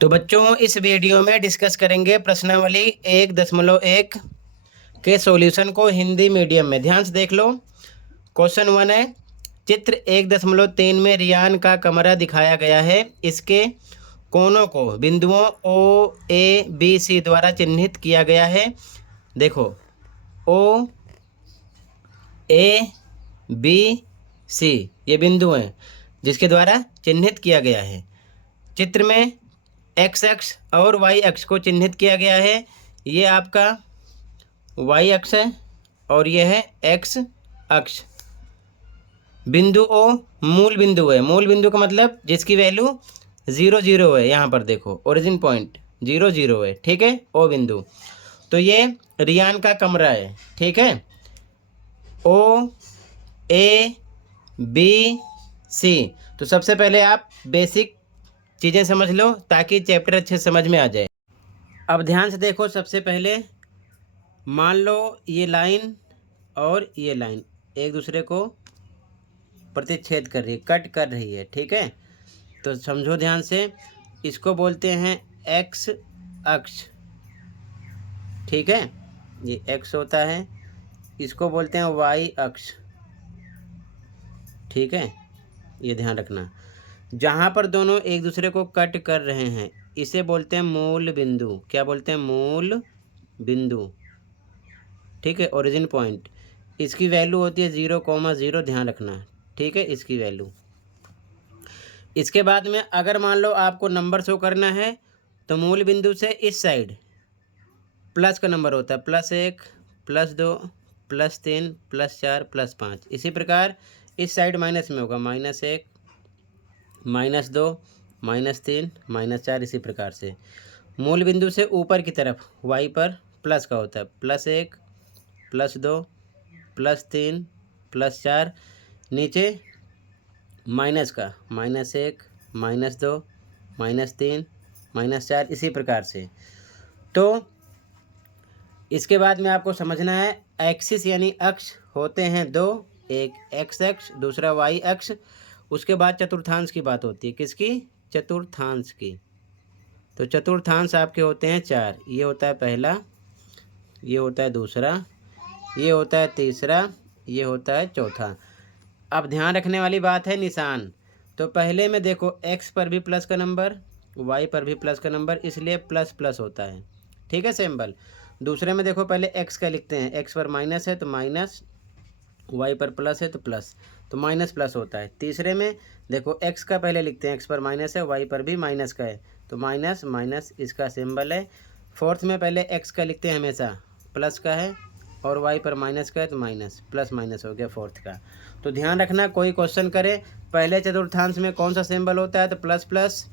तो बच्चों इस वीडियो में डिस्कस करेंगे प्रश्नावली 1.1 के सॉल्यूशन को हिंदी मीडियम में। ध्यान से देख लो। क्वेश्चन 1 है, चित्र 1.3 में रियान का कमरा दिखाया गया है। इसके कोनों को बिंदुओं ओ ए बी सी द्वारा चिन्हित किया गया है। देखो, ओ ए बी सी ये बिंदु हैं जिसके द्वारा चिन्हित किया गया है। चित्र में एक्स अक्ष और वाई अक्ष को चिन्हित किया गया है। ये आपका वाई अक्ष है और ये है एक्स अक्ष। बिंदु ओ मूल बिंदु है। मूल बिंदु का मतलब जिसकी वैल्यू 0 0 है। यहाँ पर देखो, ओरिजिन पॉइंट 0 0 है, ठीक है, ओ बिंदु। तो ये रियान का कमरा है, ठीक है। ओ ए बी सी। तो सबसे पहले आप बेसिक चीज़ें समझ लो ताकि चैप्टर अच्छे समझ में आ जाए। अब ध्यान से देखो, सबसे पहले मान लो ये लाइन और ये लाइन एक दूसरे को प्रतिच्छेद कर रही है, कट कर रही है, ठीक है। तो समझो ध्यान से, इसको बोलते हैं एक्स अक्ष, ठीक है, ये एक्स होता है। इसको बोलते हैं वाई अक्ष, ठीक है, ये ध्यान रखना। जहाँ पर दोनों एक दूसरे को कट कर रहे हैं इसे बोलते हैं मूल बिंदु। क्या बोलते हैं? मूल बिंदु, ठीक है, ओरिजिन पॉइंट। इसकी वैल्यू होती है 0,0, ध्यान रखना, ठीक है, इसकी वैल्यू। इसके बाद में अगर मान लो आपको नंबर शो करना है तो मूल बिंदु से इस साइड प्लस का नंबर होता है, +1 +2 +3 +4 +5। इसी प्रकार इस साइड माइनस में होगा, -1 -2 -3 -4। इसी प्रकार से मूल बिंदु से ऊपर की तरफ वाई पर प्लस का होता है, +1 +2 +3 +4। नीचे माइनस का, -1 -2 -3 -4। इसी प्रकार से। तो इसके बाद में आपको समझना है, एक्सिस यानी अक्ष होते हैं दो, एक एक्स अक्ष, दूसरा वाई अक्ष। उसके बाद चतुर्थांश की बात होती है। किसकी? चतुर्थांश की। तो चतुर्थांश आपके होते हैं 4। ये होता है पहला, ये होता है दूसरा, ये होता है तीसरा, ये होता है चौथा। अब ध्यान रखने वाली बात है निशान। तो पहले में देखो, एक्स पर भी प्लस का नंबर, वाई पर भी प्लस का नंबर, इसलिए प्लस प्लस होता है, ठीक है, सिंबल। दूसरे में देखो, पहले एक्स का लिखते हैं, एक्स पर माइनस है तो माइनस, वाई पर प्लस है तो प्लस, तो माइनस प्लस होता है। तीसरे में देखो, एक्स का पहले लिखते हैं, एक्स पर माइनस है, वाई पर भी माइनस का है, तो माइनस माइनस इसका सिंबल है। फोर्थ में पहले एक्स का लिखते हैं हमेशा, प्लस का है, और वाई पर माइनस का है तो माइनस, प्लस माइनस हो गया फोर्थ का। तो ध्यान रखना, कोई क्वेश्चन करे पहले चतुर्थांश में कौन सा सिंबल होता है तो प्लस प्लस,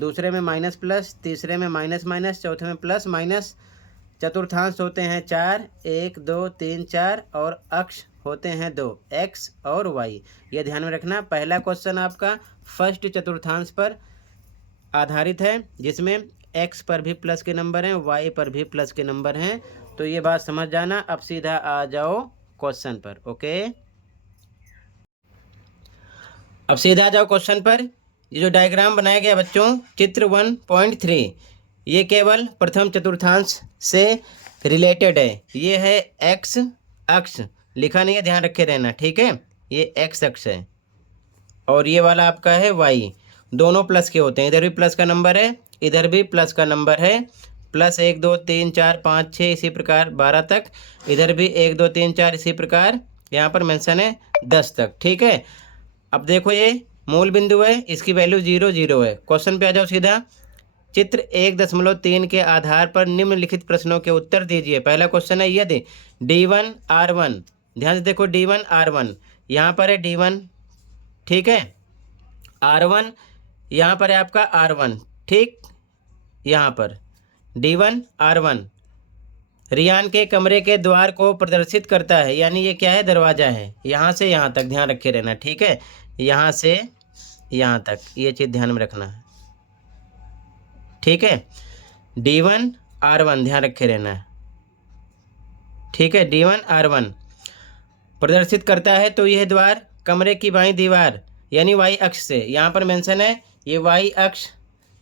दूसरे में माइनस प्लस, तीसरे में माइनस माइनस, चौथे में प्लस माइनस। चतुर्थांश होते हैं 4, 1 2 3 4, और अक्ष होते हैं 2, एक्स और वाई। ये ध्यान में रखना। पहला क्वेश्चन आपका फर्स्ट चतुर्थांश पर आधारित है, जिसमें एक्स पर भी प्लस के नंबर हैं, वाई पर भी प्लस के नंबर हैं। तो ये बात समझ जाना। अब सीधा आ जाओ क्वेश्चन पर, ओके। अब सीधा आ जाओ क्वेश्चन पर। ये जो डायग्राम बनाया गया बच्चों, चित्र 1.3, ये केवल प्रथम चतुर्थांश से रिलेटेड है। ये है एक्स अक्ष, लिखा नहीं है, ध्यान रखे रहना, ठीक है। ये एक्स अक्ष है और ये वाला आपका है वाई। दोनों प्लस के होते हैं, इधर भी प्लस का नंबर है, इधर भी प्लस का नंबर है। +1 2 3 4 5 6 इसी प्रकार 12 तक। इधर भी 1 2 3 4 इसी प्रकार यहाँ पर मेंशन है 10 तक, ठीक है। अब देखो, ये मूल बिंदु है, इसकी वैल्यू 0 0 है। क्वेश्चन पे आ जाओ सीधा। चित्र 1.3 के आधार पर निम्नलिखित प्रश्नों के उत्तर दीजिए। पहला क्वेश्चन है, यदि D1 R1, ध्यान से देखो, D1 R1 यहाँ पर है, D1, ठीक है, R1 यहाँ पर है आपका R1, ठीक, यहाँ पर D1 R1 रियान के कमरे के द्वार को प्रदर्शित करता है, यानी ये क्या है? दरवाजा है। यहाँ से यहाँ तक ध्यान रखे रहना, ठीक है, यहाँ से यहाँ तक, ये चीज़ ध्यान में रखना, ठीक है। D1 R1 ध्यान रखे रहना, ठीक है, D1 R1 प्रदर्शित करता है। तो यह द्वार कमरे की बाईं दीवार यानी वाई अक्ष से, यहाँ पर मेंशन है ये वाई अक्ष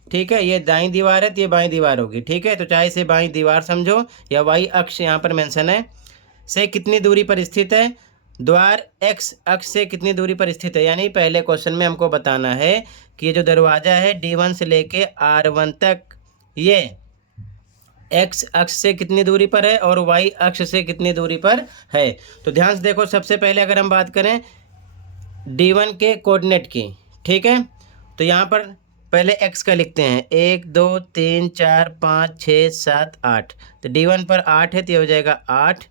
ठीक है, ये दाईं दीवार है तो ये बाईं दीवार होगी। ठीक है, तो चाहे इसे बाईं दीवार समझो या वाई अक्ष यहाँ पर मेंशन है, से कितनी दूरी पर स्थित है, द्वार एक्स अक्ष से कितनी दूरी पर स्थित है। यानी पहले क्वेश्चन में हमको बताना है कि ये जो दरवाज़ा है D1 से लेके R1 तक, ये एक्स अक्ष से कितनी दूरी पर है और वाई अक्ष से कितनी दूरी पर है। तो ध्यान से देखो, सबसे पहले अगर हम बात करें D1 के कोऑर्डिनेट की, ठीक है, तो यहाँ पर पहले x का लिखते हैं, 1 2 3 4 5 6 7 8। तो D1 पर 8 है तो ये हो जाएगा 8।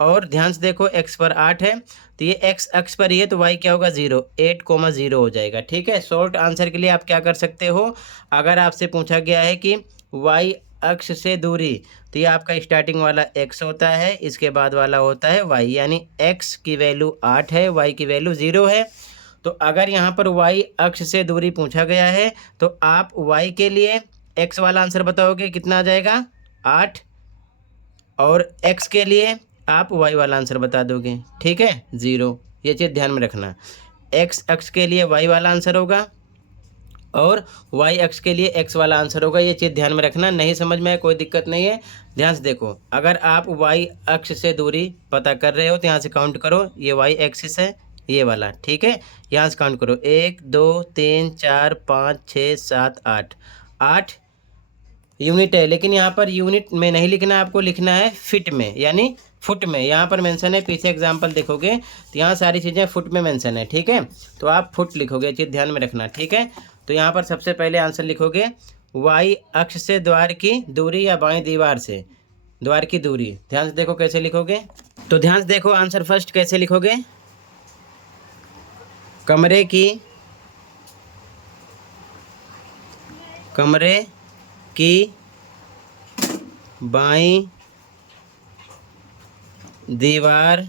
और ध्यान से देखो x पर 8 है तो ये x अक्ष पर ही है तो y क्या होगा 0, 8,0 हो जाएगा। ठीक है, शॉर्ट आंसर के लिए आप क्या कर सकते हो, अगर आपसे पूछा गया है कि y अक्ष से दूरी, तो ये आपका स्टार्टिंग वाला x होता है, इसके बाद वाला होता है y, यानी x की वैल्यू 8 है, y की वैल्यू 0 है। तो अगर यहाँ पर y अक्ष से दूरी पूछा गया है तो आप y के लिए x वाला आंसर बताओगे, कितना आ जाएगा 8, और x के लिए आप y वाला आंसर बता दोगे, ठीक है 0। ये चीज़ ध्यान में रखना, x अक्ष के लिए y वाला आंसर होगा और y अक्ष के लिए x वाला आंसर होगा। ये चीज़ ध्यान में रखना, नहीं समझ में आए कोई दिक्कत नहीं है। ध्यान से देखो, अगर आप y अक्ष से दूरी पता कर रहे हो तो यहाँ से काउंट करो, ये y एक्सिस है ये वाला, ठीक है, यहाँ से काउंट करो 1 2 3 4 5 6 7 8, 8 यूनिट है, लेकिन यहाँ पर यूनिट में नहीं लिखना है, आपको लिखना है फिट में, यानी फुट में। यहाँ पर मेंशन है, पीछे एग्जांपल देखोगे तो यहाँ सारी चीज़ें फुट में मेंशन है, ठीक है, तो आप फुट लिखोगे, चीज़ ध्यान में रखना, ठीक है। तो यहाँ पर सबसे पहले आंसर लिखोगे वाई अक्ष से द्वार की दूरी या बाईं दीवार से द्वार की दूरी। ध्यान से देखो कैसे लिखोगे, तो ध्यान से देखो आंसर फर्स्ट कैसे लिखोगे, कमरे की बाईं दीवार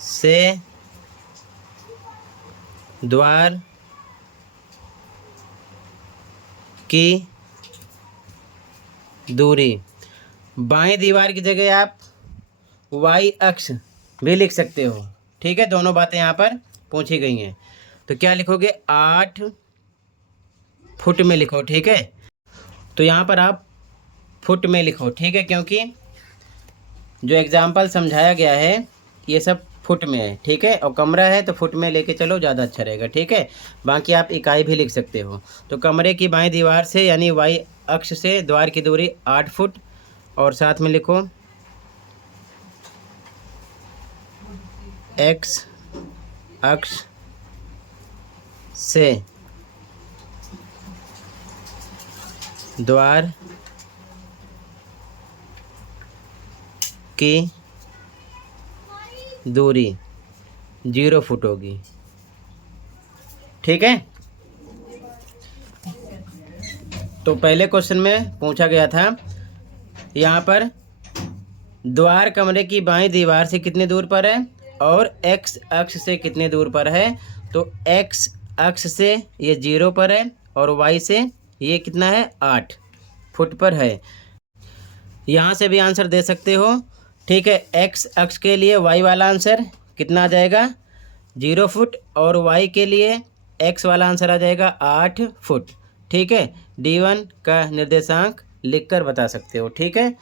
से द्वार की दूरी। बाईं दीवार की जगह आप वाई अक्ष भी लिख सकते हो, ठीक है, दोनों बातें यहाँ पर पूछी गई हैं। तो क्या लिखोगे 8 फुट में लिखो, ठीक है, तो यहाँ पर आप फुट में लिखो, ठीक है, क्योंकि जो एग्जाम्पल समझाया गया है ये सब फुट में है, ठीक है, और कमरा है तो फुट में लेके चलो, ज़्यादा अच्छा रहेगा, ठीक है। बाकी आप इकाई भी लिख सकते हो। तो कमरे की बाईं दीवार से यानी वाई अक्ष से द्वार की दूरी 8 फुट, और साथ में लिखो एक्स अक्ष से द्वार की दूरी 0 फुट होगी, ठीक है। तो पहले क्वेश्चन में पूछा गया था यहाँ पर द्वार कमरे की बाईं दीवार से कितनी दूर पर है और एक्स अक्ष से कितने दूर पर है। तो एक्स अक्ष से ये 0 पर है और वाई से ये कितना है 8 फुट पर है। यहाँ से भी आंसर दे सकते हो, ठीक है। एक्स अक्ष के लिए वाई वाला आंसर कितना आ जाएगा 0 फुट, और वाई के लिए एक्स वाला आंसर आ जाएगा 8 फुट, ठीक है। D1 का निर्देशांक लिखकर बता सकते हो, ठीक है।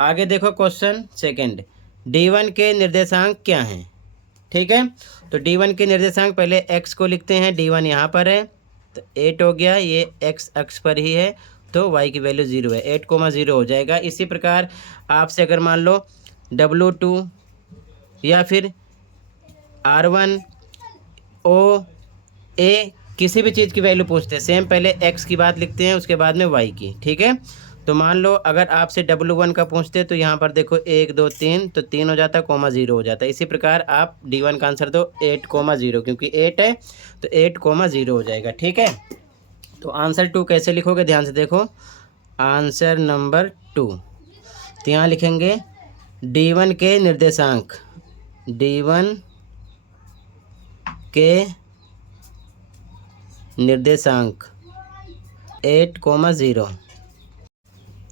आगे देखो क्वेश्चन सेकंड, D1 के निर्देशांक क्या हैं, ठीक है। तो D1 के निर्देशांक पहले x को लिखते हैं, D1 यहाँ पर है तो 8 हो गया, ये x अक्ष पर ही है तो y की वैल्यू 0 है, 8,0 हो जाएगा। इसी प्रकार आपसे अगर मान लो W2 या फिर R1 OA किसी भी चीज़ की वैल्यू पूछते हैं, सेम पहले x की बात लिखते हैं उसके बाद में y की, ठीक है। तो मान लो अगर आपसे W1 का पूछते तो यहाँ पर देखो 1 2 3 तो 3 हो जाता, 0 हो जाता। इसी प्रकार आप D1 का आंसर दो 8,0 क्योंकि 8 है तो 8,0 हो जाएगा, ठीक है। तो आंसर 2 कैसे लिखोगे, ध्यान से देखो, आंसर नंबर 2, तो यहाँ लिखेंगे D1 के निर्देशांक, D1 के निर्देशांक 8,0,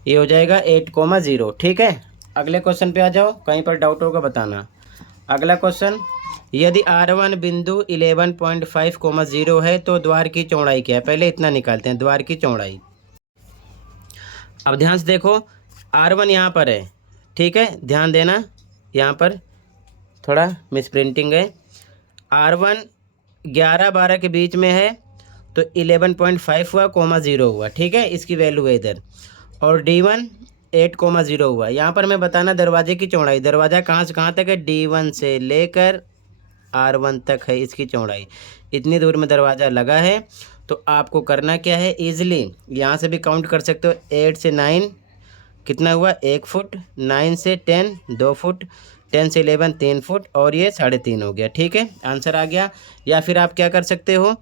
ये हो जाएगा 8,0, ठीक है। अगले क्वेश्चन पे आ जाओ, कहीं पर डाउट होगा बताना। अगला क्वेश्चन यदि R1 बिंदु 11.5, 0 है तो द्वार की चौड़ाई क्या है? पहले इतना निकालते हैं, द्वार की चौड़ाई। अब ध्यान से देखो, R1 यहाँ पर है, ठीक है, ध्यान देना, यहाँ पर थोड़ा मिसप्रिंटिंग है। R1 11-12 के बीच में है तो 11.5 हुआ, 0 हुआ, ठीक है, इसकी वैल्यू है इधर। और D1 8, 0 हुआ। यहाँ पर मैं बताना दरवाजे की चौड़ाई, दरवाज़ा कहाँ से कहाँ तक है? D1 से लेकर R1 तक है इसकी चौड़ाई। इतनी दूर में दरवाज़ा लगा है तो आपको करना क्या है? ईज़िली यहाँ से भी काउंट कर सकते हो। 8 से 9 कितना हुआ? 1 फुट। 9 से 10 2 फुट। 10 से 11 3 फुट। और ये 3.5 हो गया, ठीक है, आंसर आ गया। या फिर आप क्या कर सकते हो,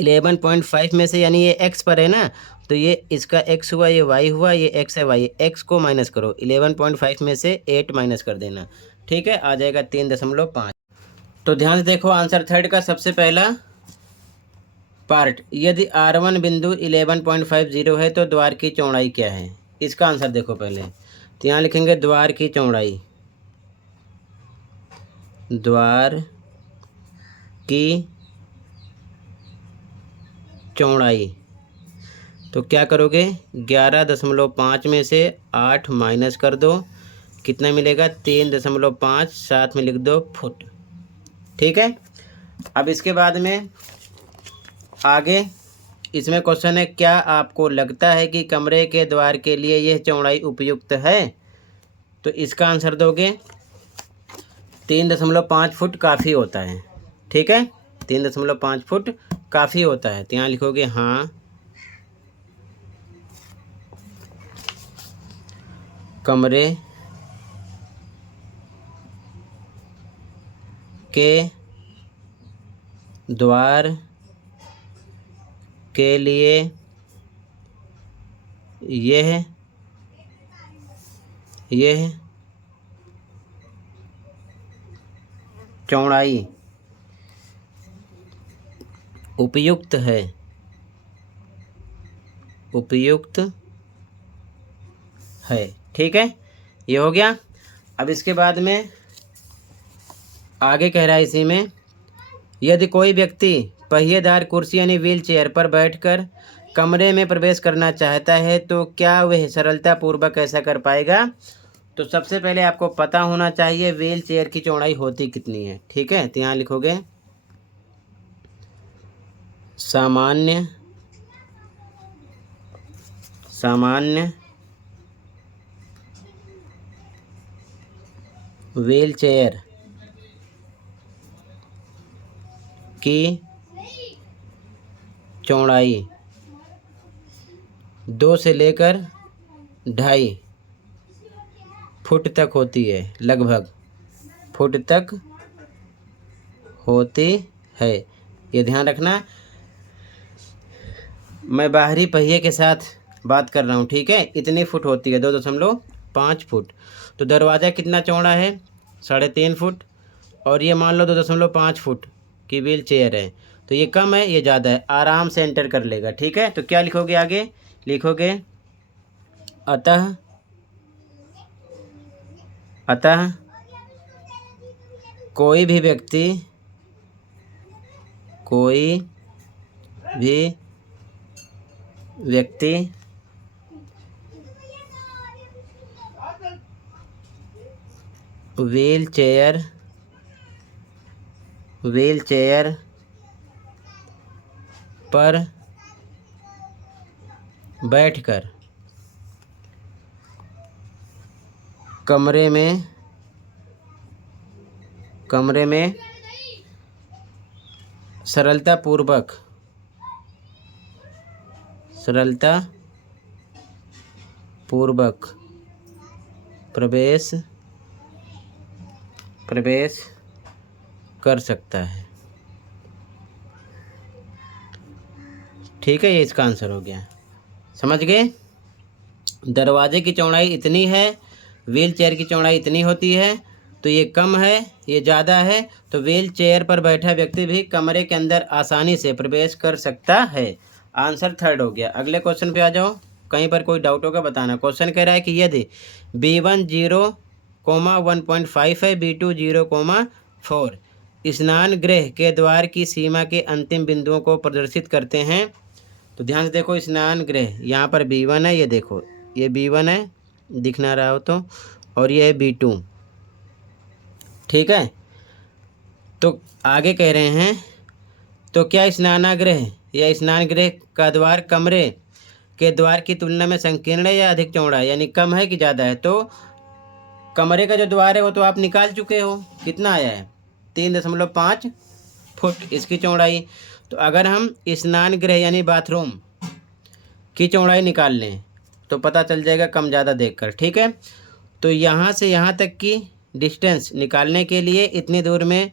11.5 में से, यानी ये x पर है ना, तो ये इसका x हुआ, ये y हुआ, ये x है y, x को माइनस करो, 11.5 में से 8 माइनस कर देना, ठीक है, आ जाएगा 3.5। तो ध्यान से देखो आंसर थर्ड का सबसे पहला पार्ट, यदि R1 बिंदु 11.50 है तो द्वार की चौड़ाई क्या है? इसका आंसर देखो पहले, तो यहाँ लिखेंगे द्वार की चौड़ाई, द्वार की चौड़ाई। तो क्या करोगे, 11.5 में से 8 माइनस कर दो, कितना मिलेगा? 3.5, साथ में लिख दो फुट, ठीक है। अब इसके बाद में आगे इसमें क्वेश्चन है, क्या आपको लगता है कि कमरे के द्वार के लिए यह चौड़ाई उपयुक्त है? तो इसका आंसर दोगे 3.5 फुट काफ़ी होता है, ठीक है, 3.5 फुट काफ़ी होता है। तो यहाँ लिखोगे हाँ, कमरे के द्वार के लिए यह चौड़ाई उपयुक्त है, उपयुक्त है, ठीक है, ये हो गया। अब इसके बाद में आगे कह रहा है इसी में, यदि कोई व्यक्ति पहिएदार कुर्सी यानी व्हील चेयर पर बैठकर कमरे में प्रवेश करना चाहता है तो क्या वह सरलतापूर्वक ऐसा कर पाएगा? तो सबसे पहले आपको पता होना चाहिए व्हील चेयर की चौड़ाई होती कितनी है, ठीक है। तो यहाँ लिखोगे सामान्य व्हील चेयर की चौड़ाई 2 से लेकर 2.5 फुट तक होती है, लगभग फुट तक होती है, ये ध्यान रखना। मैं बाहरी पहिए के साथ बात कर रहा हूँ, ठीक है, इतनी फुट होती है, 2.5 फुट। तो दरवाज़ा कितना चौड़ा है? 3.5 फुट। और ये मान लो 2.5 फुट की व्हील चेयर है, तो ये कम है, ये ज़्यादा है, आराम से एंटर कर लेगा, ठीक है। तो क्या लिखोगे आगे? लिखोगे अतः कोई भी व्यक्ति व्हील चेयर पर बैठकर कमरे में सरलतापूर्वक प्रवेश कर सकता है, ठीक है, ये इसका आंसर हो गया, समझ गए। दरवाजे की चौड़ाई इतनी है, व्हील चेयर की चौड़ाई इतनी होती है, तो ये कम है, ये ज़्यादा है, तो व्हील चेयर पर बैठा व्यक्ति भी कमरे के अंदर आसानी से प्रवेश कर सकता है। आंसर थर्ड हो गया। अगले क्वेश्चन पे आ जाओ, कहीं पर कोई डाउट होगा बताना। क्वेश्चन कह रहा है कि यदि B1 0, 1.5 है, B2 0, 4, स्नान गृह के द्वार की सीमा के अंतिम बिंदुओं को प्रदर्शित करते हैं। तो ध्यान से देखो, स्नान गृह यहाँ पर B1 है, ये देखो ये B1 है, दिख ना रहा हो तो, और ये है B2, ठीक है। तो आगे कह रहे हैं, तो क्या स्नानागृह या स्नान गृह का द्वार कमरे के द्वार की तुलना में संकीर्ण है या अधिक चौड़ा है, यानी कम है कि ज़्यादा है। तो कमरे का जो द्वार है वो तो आप निकाल चुके हो, कितना आया है 3.5 फुट इसकी चौड़ाई। तो अगर हम स्नान गृह यानी बाथरूम की चौड़ाई निकाल लें तो पता चल जाएगा कम ज़्यादा देखकर, ठीक है। तो यहाँ से यहाँ तक की डिस्टेंस निकालने के लिए इतनी दूर में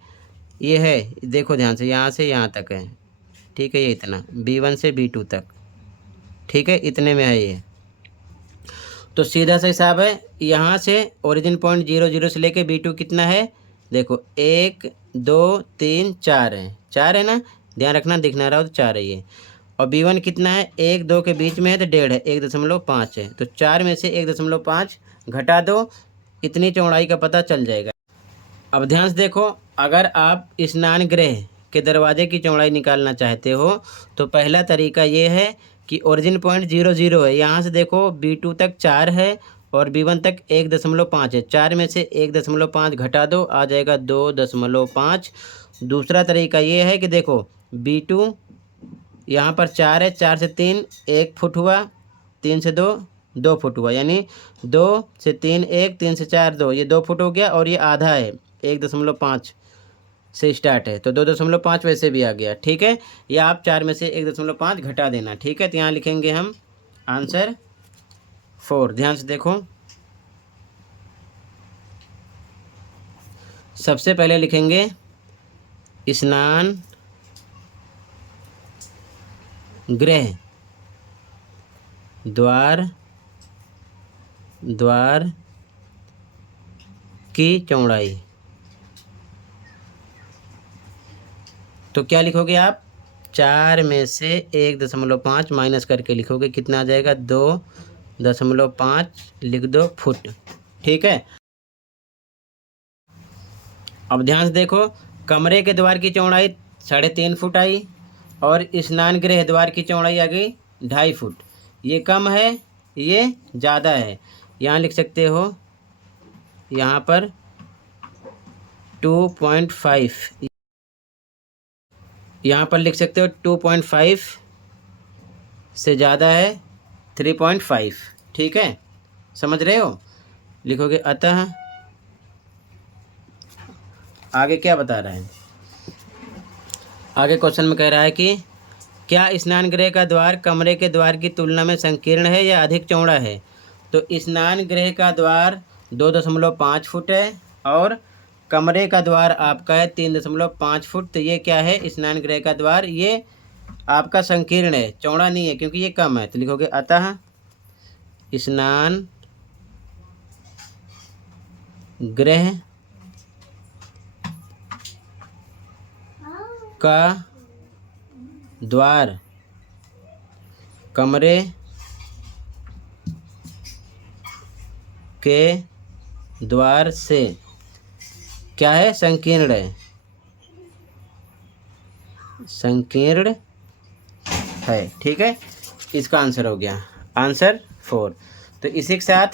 ये है, देखो ध्यान से, यहाँ से यहाँ तक है, ठीक है, ये इतना B1 से B2 तक, ठीक है, इतने में है ये। तो सीधा सा हिसाब है, यहाँ से ओरिजिन पॉइंट 0 से लेके B2 कितना है, देखो 1 2 3 4 है, 4 है ना, ध्यान रखना, दिख ना रहा हो तो 4 है ये। और B1 कितना है, 1 2 के बीच में है तो 1.5 है, 1.5 है। तो 4 में से 1.5 घटा दो, इतनी चौड़ाई का पता चल जाएगा। अब ध्यान से देखो, अगर आप स्नान गृह के दरवाजे की चौड़ाई निकालना चाहते हो तो पहला तरीका ये है कि ओरिजिन पॉइंट 0 है, यहाँ से देखो B2 तक 4 है और B1 तक 1.5 है, 4 में से 1.5 घटा दो, आ जाएगा 2.5। दूसरा तरीका ये है कि देखो B2 यहाँ पर 4 है, 4 से 3 1 फुट हुआ, 3 से 2 2 फुट हुआ, यानी 2 से 3 1, 3 से 4 2, ये 2 फुट हो गया, और ये आधा है 1.5 से स्टार्ट है, तो 2.5 वैसे भी आ गया, ठीक है। या आप 4 में से 1.5 घटा देना, ठीक है। तो यहाँ लिखेंगे हम आंसर 4। ध्यान से देखो, सबसे पहले लिखेंगे स्नान गृह द्वार की चौड़ाई। तो क्या लिखोगे आप, 4 में से 1.5 माइनस करके लिखोगे, कितना आ जाएगा 2.5 लिख दो फुट, ठीक है। अब ध्यान से देखो, कमरे के द्वार की चौड़ाई 3.5 फुट आई और स्नान गृह द्वार की चौड़ाई आ गई 2.5 फुट। ये कम है, ये ज़्यादा है, यहाँ लिख सकते हो, यहाँ पर 2.5, यहाँ पर लिख सकते हो 2.5 से ज़्यादा है 3.5, ठीक है, समझ रहे हो। लिखोगे अतः, आगे क्या बता रहा है, आगे क्वेश्चन में कह रहा है कि क्या स्नान गृह का द्वार कमरे के द्वार की तुलना में संकीर्ण है या अधिक चौड़ा है। तो स्नान गृह का द्वार 2.5 फुट है और कमरे का द्वार आपका है 3.5 फुट। तो ये क्या है, स्नान गृह का द्वार ये आपका संकीर्ण है, चौड़ा नहीं है, क्योंकि ये कम है। तो लिखोगे अतः स्नान गृह का द्वार कमरे के द्वार से क्या है, संकीर्ण है, संकीर्ण है, ठीक है। इसका आंसर हो गया आंसर 4। तो इसी के साथ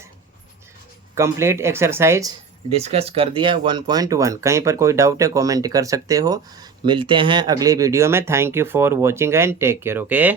कंप्लीट एक्सरसाइज डिस्कस कर दिया 1.1। कहीं पर कोई डाउट है कमेंट कर सकते हो। मिलते हैं अगली वीडियो में। Thank you for watching and take care, okay.